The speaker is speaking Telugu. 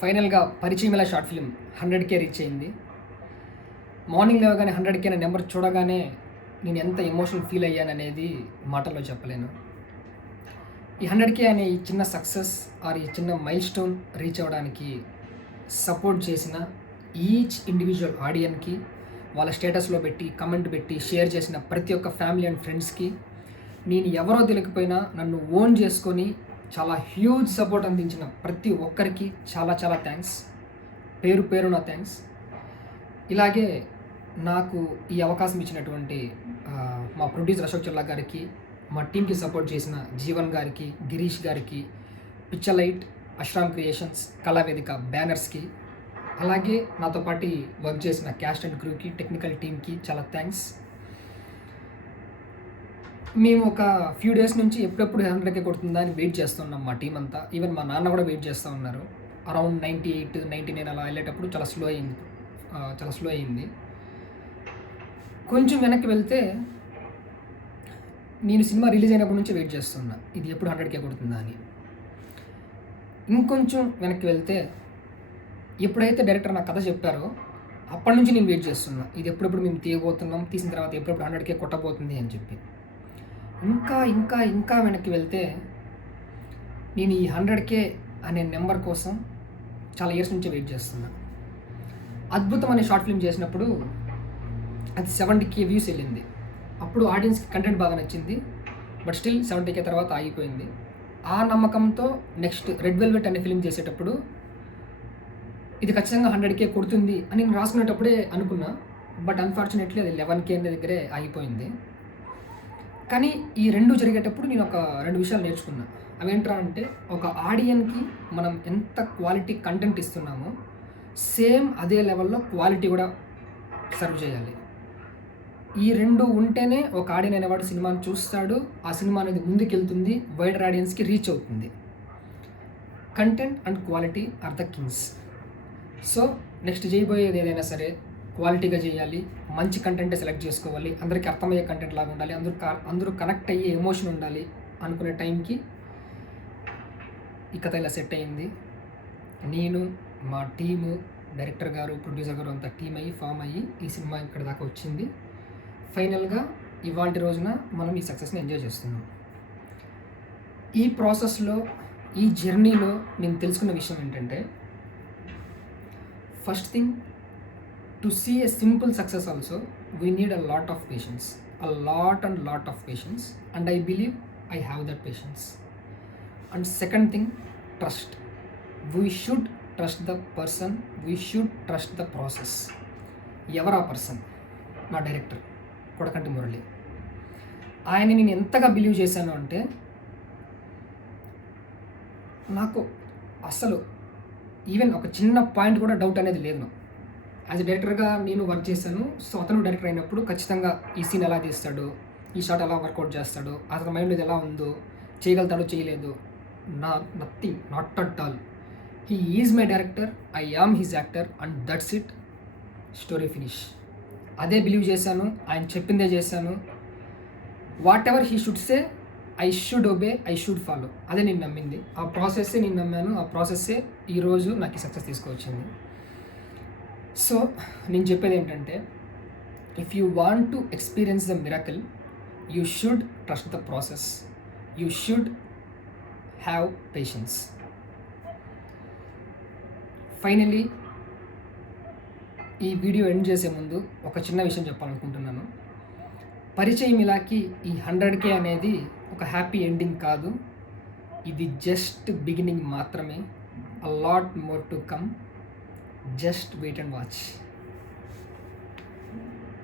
ఫైనల్గా పరిచయమిలా షార్ట్ ఫిల్మ్ 100K రీచ్ అయింది. మార్నింగ్ లేవగానే 100K అనే నెంబర్ చూడగానే నేను ఎంత ఎమోషనల్ ఫీల్ అయ్యాననేది మాటల్లో చెప్పలేను. ఈ 100K అనే ఈ చిన్న సక్సెస్ ఈ చిన్న మైల్ స్టోన్ రీచ్ అవ్వడానికి సపోర్ట్ చేసిన ఈచ్ ఇండివిజువల్ ఆడియన్స్కి, వాళ్ళ స్టేటస్లో పెట్టి కమెంట్ పెట్టి షేర్ చేసిన ప్రతి ఒక్క ఫ్యామిలీ అండ్ ఫ్రెండ్స్కి, నేను ఎవరో తెలియకపోయినా నన్ను ఓన్ చేసుకొని చాలా హ్యూజ్ సపోర్ట్ అందించిన ప్రతి ఒక్కరికి చాలా చాలా థ్యాంక్స్. పేరు పేరున థ్యాంక్స్. ఇలాగే నాకు ఈ అవకాశం ఇచ్చినటువంటి మా ప్రొడ్యూసర్ అశోక్ చెల్లా గారికి, మా టీంకి సపోర్ట్ చేసిన జీవన్ గారికి, గిరీష్ గారికి, పిచ్చలైట్, అష్రామ్ క్రియేషన్స్, కళావేదిక బ్యానర్స్కి, అలాగే నాతో పాటు వర్క్ చేసిన క్యాస్ట్ అండ్ క్రూకి, టెక్నికల్ టీమ్కి చాలా థ్యాంక్స్. మేము ఒక ఫ్యూ డేస్ నుంచి ఎప్పుడెప్పుడు 100K కొడుతుందా అని వెయిట్ చేస్తున్నాం మా టీం అంతా. ఈవెన్ మా నాన్న కూడా వెయిట్ చేస్తూ ఉన్నారు. అరౌండ్ 98, 99 అలా వెళ్ళేటప్పుడు చాలా స్లో అయింది. కొంచెం వెనక్కి వెళ్తే నేను సినిమా రిలీజ్ అయినప్పటి నుంచి వెయిట్ చేస్తున్నా, ఇది ఎప్పుడు 100K కొడుతుందా అని. ఇంకొంచెం వెనక్కి వెళ్తే ఎప్పుడైతే డైరెక్టర్ నా కథ చెప్పారో అప్పటి నుంచి నేను వెయిట్ చేస్తున్నా, ఇది ఎప్పుడెప్పుడు మేము తీయబోతున్నాం, తీసిన తర్వాత ఎప్పుడెప్పుడు 100K కొట్టబోతుంది అని చెప్పి. ఇంకా ఇంకా ఇంకా వెనక్కి వెళ్తే నేను ఈ 100K అనే నెంబర్ కోసం చాలా ఇయర్స్ నుంచి వెయిట్ చేస్తున్నా. అద్భుతం అనే షార్ట్ ఫిల్మ్ చేసినప్పుడు అది 70K వ్యూస్ వెళ్ళింది. అప్పుడు ఆడియన్స్కి కంటెంట్ బాగా నచ్చింది, బట్ స్టిల్ 70K తర్వాత ఆగిపోయింది. ఆ నమ్మకంతో నెక్స్ట్ రెడ్ వెల్వెట్ అనే ఫిల్మ్ చేసేటప్పుడు ఇది ఖచ్చితంగా 100K కొడుతుంది అని నేను రాసుకునేటప్పుడే అనుకున్నా, బట్ అన్ఫార్చునేట్లీ అది 11K అనే దగ్గరే ఆగిపోయింది. కానీ ఈ రెండు జరిగేటప్పుడు నేను ఒక 2 విషయాలు నేర్చుకున్నా. అవేంట్రా అంటే, ఒక ఆడియన్కి మనం ఎంత క్వాలిటీ కంటెంట్ ఇస్తున్నామో సేమ్ అదే లెవెల్లో క్వాలిటీ కూడా సర్వ్ చేయాలి. ఈ రెండు ఉంటేనే ఒక ఆడియన్ అనేవాడు సినిమాని చూస్తాడు, ఆ సినిమా అనేది ముందుకెళ్తుంది, వైడర్ ఆడియన్స్కి రీచ్ అవుతుంది. Content and quality are the Kings. So next చేయబోయేది ఏదైనా సరే క్వాలిటీగా చేయాలి, మంచి కంటెంటే సెలెక్ట్ చేసుకోవాలి, అందరికీ అర్థమయ్యే కంటెంట్ లాగా ఉండాలి, అందరూ కనెక్ట్ అయ్యే ఎమోషన్ ఉండాలి అనుకునే టైంకి ఈ కథ ఇలా సెట్ అయింది. నేను, మా టీము, డైరెక్టర్ గారు, ప్రొడ్యూసర్ గారు అంతా టీమ్ అయ్యి ఫామ్ అయ్యి ఈ సినిమా ఇక్కడ దాకా వచ్చింది. ఫైనల్గా ఇవాళ రోజున మనం ఈ సక్సెస్ని ఎంజాయ్ చేస్తున్నాం. ఈ ప్రాసెస్లో, ఈ జర్నీలో నేను తెలుసుకున్న విషయం ఏంటంటే, first thing, to see a simple success also we need a lot of patience, a lot of patience, and I believe I have that patience. And second thing, trust. We should trust the person, we should trust the process. ఎవరా పర్సన్? నా డైరెక్టర్ కొడకంటి మురళి. ఆయన్ని నేను ఎంతగా బిలీవ్ చేశాను అంటే, నాకు అసలు ఈవెన్ ఒక చిన్న పాయింట్ కూడా డౌట్ అనేది లేదు. యాజ్ ఎ డైరెక్టర్గా నేను వర్క్ చేశాను. సో అతను డైరెక్టర్ అయినప్పుడు ఖచ్చితంగా ఈ సీన్ ఎలా తీస్తాడు, ఈ షాట్ ఎలా వర్కౌట్ చేస్తాడు, అతని మైండ్లో ఇది ఎలా ఉందో, చేయగలుగుతాడో చేయలేదు, nothing, not at all. He is my director, I am his actor, and that's it, story finish. అదే బిలీవ్ చేశాను, ఆయన చెప్పిందే చేశాను. What ever he should say, I should obey, I should follow. అదే నేను నమ్మింది, ఆ ప్రాసెస్సే నేను నమ్మాను, ఆ ప్రాసెస్సే ఈరోజు నాకు ఈ సక్సెస్ తీసుకొచ్చింది. సో నేను చెప్పేది ఏంటంటే, if you want to experience the miracle, you should trust the process, you should have patience. Finally ఈ వీడియో ఎండ్ చేసే ముందు ఒక చిన్న విషయం చెప్పాలనుకుంటున్నాను. పరిచయమిలాకి ఈ 100K అనేది ఒక హ్యాపీ ఎండింగ్ కాదు, ఇది జస్ట్ బిగినింగ్ మాత్రమే. A lot more to come. Just wait and watch.